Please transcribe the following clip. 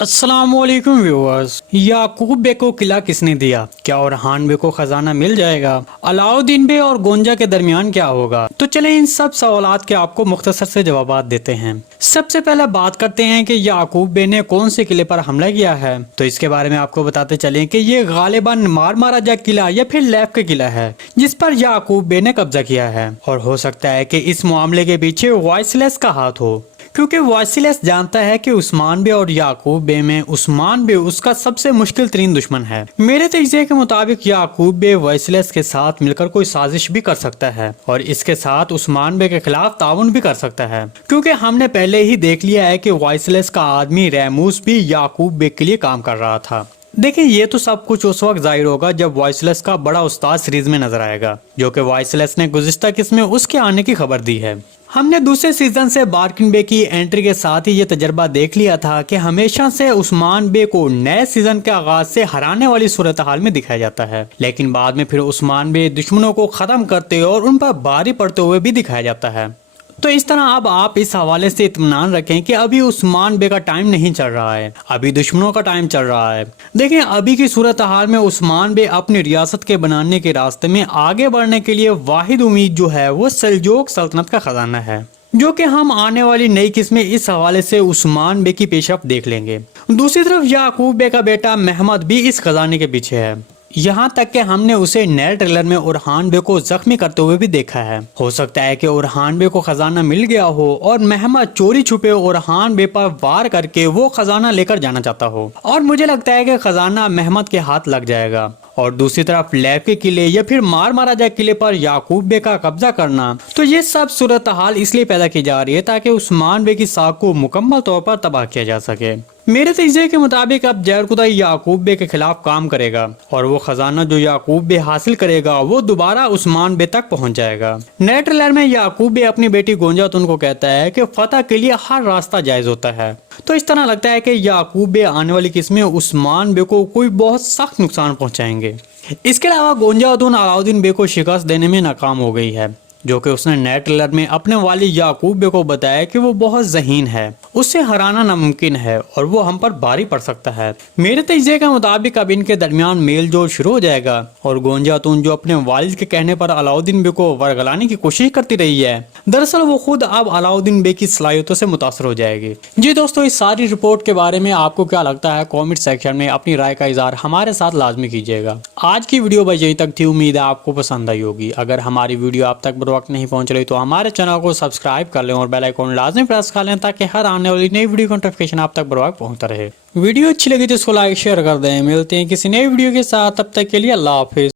السلام علیکم ویورز، یعقوب بے کو قلعہ کس نے دیا؟ کیا اورحان بے کو خزانہ مل جائے گا؟ علاؤدین بے اور گونجا کے درمیان کیا ہوگا؟ تو چلیں ان سب سوالات کے آپ کو مختصر سے جوابات دیتے ہیں۔ سب سے پہلے بات کرتے ہیں کہ یعقوب بے نے کون سے قلعے پر حملہ کیا ہے۔ تو اس کے بارے میں آپ کو بتاتے چلیں کہ یہ غالباً مارماراجہ قلعہ یا پھر لیف کے قلعہ ہے جس پر یعقوب بے نے قبضہ کیا ہے، اور ہو سکتا ہے کہ اس معاملے کے پیچھے وائسلیس کا ہاتھ ہو، کیونکہ وائسلیس جانتا ہے کہ عثمان بے اور یعقوب بے میں عثمان بے اس کا سب سے مشکل ترین دشمن ہے۔ میرے تجزیے کے مطابق یعقوب بے وائسلیس کے ساتھ مل کر کوئی سازش بھی کر سکتا ہے اور اس کے ساتھ عثمان بے کے خلاف تعاون بھی کر سکتا ہے، کیونکہ ہم نے پہلے ہی دیکھ لیا ہے کہ وائسلیس کا آدمی ریموس بھی یعقوب بے کے لیے کام کر رہا تھا۔ دیکھیں، یہ تو سب کچھ اس وقت ظاہر ہوگا جب وائسلیس کا بڑا استاد سیریز میں نظر آئے گا، جو کہ وائسلیس نے گزشتہ قسط میں اس کے آنے کی خبر دی ہے۔ ہم نے دوسرے سیزن سے بارکن بے کی انٹری کے ساتھ ہی یہ تجربہ دیکھ لیا تھا کہ ہمیشہ سے عثمان بے کو نئے سیزن کے آغاز سے ہرانے والی صورتحال میں دکھایا جاتا ہے، لیکن بعد میں پھر عثمان بے دشمنوں کو ختم کرتے اور ان پر بھاری پڑتے ہوئے بھی دکھایا جاتا ہے۔ تو اس طرح اب آپ اس حوالے سے اطمینان رکھیں کہ ابھی عثمان بے کا ٹائم نہیں چل رہا ہے، ابھی دشمنوں کا ٹائم چل رہا ہے۔ دیکھیں، ابھی کی صورتحال میں عثمان بے اپنی ریاست کے بنانے کے راستے میں آگے بڑھنے کے لیے واحد امید جو ہے وہ سلجوق سلطنت کا خزانہ ہے، جو کہ ہم آنے والی نئی قسط میں اس حوالے سے عثمان بے کی پیش رفت دیکھ لیں گے۔ دوسری طرف یعقوب بے کا بیٹا محمد بھی اس خزانے کے پیچھے ہے، یہاں تک کہ ہم نے اسے نئے ٹریلر میں اورحان بے کو زخمی کرتے ہوئے بھی دیکھا ہے۔ ہو سکتا ہے کہ اورحان بے کو خزانہ مل گیا ہو اور محمد چوری چھپے اورحان بے پر وار کر کے وہ خزانہ لے کر جانا چاہتا ہو، اور مجھے لگتا ہے کہ خزانہ محمد کے ہاتھ لگ جائے گا۔ اور دوسری طرف لیف کے قلعے یا پھر مارماراجہ قلعے پر یعقوب بے کا قبضہ کرنا، تو یہ سب صورتحال اس لیے پیدا کی جا رہی ہے تاکہ عثمان بے کی ساکھ کو مکمل طور پر تباہ کیا جا سکے۔ میرے تجزیے کے مطابق اب زہرخدا یعقوب بے کے خلاف کام کرے گا اور وہ خزانہ جو یعقوب بے حاصل کرے گا وہ دوبارہ عثمان بے تک پہنچ جائے گا۔ نئے ٹریلر میں یعقوب بے اپنی بیٹی گونجا تن کو کہتا ہے کہ فتح کے لیے ہر راستہ جائز ہوتا ہے، تو اس طرح لگتا ہے کہ یعقوب بے آنے والی قسط میں عثمان بے کو کوئی بہت سخت نقصان پہنچائیں گے۔ اس کے علاوہ گونجا تن علاؤدین بے کو شکست دینے میں ناکام ہو گئی ہے، جو کہ اس نے نئے ٹریلر میں اپنے والد یعقوب بے کو بتایا کہ وہ بہت ذہین ہے، اسے ہرانا ناممکن ہے اور وہ ہم پر بھاری پڑ سکتا ہے۔ میرے تجزیے کے مطابق اب ان کے درمیان میل جول شروع ہو جائے گا اور گونجا تن جو اپنے والد کے کہنے پر علاؤدین بے کو ورگلانے کی کوشش کرتی رہی ہے، دراصل وہ خود اب علاؤدین بے کی صلاحیتوں سے متاثر ہو جائے گی۔ جی دوستو، اس ساری رپورٹ کے بارے میں آپ کو کیا لگتا ہے؟ کامنٹ سیکشن میں اپنی رائے کا اظہار ہمارے ساتھ لازمی کیجیے گا۔ آج کی ویڈیو بس یہیں تک تھی، امید ہے آپ کو پسند آئی ہوگی۔ اگر ہماری ویڈیو آپ تک بر وقت نہیں پہنچ رہی تو ہمارے چینل کو سبسکرائب کر لیں اور بیل آئیکن لازمی پریس کر لیں تاکہ ہر آنے والی نئی ویڈیو کا نوٹیفیکیشن آپ تک بر وقت پہنچتا رہے۔ ویڈیو اچھی لگی تو اس کو لائک شیئر کر دیں۔ ملتے ہیں کسی نئی ویڈیو کے ساتھ، تب تک کے لیے اللہ حافظ۔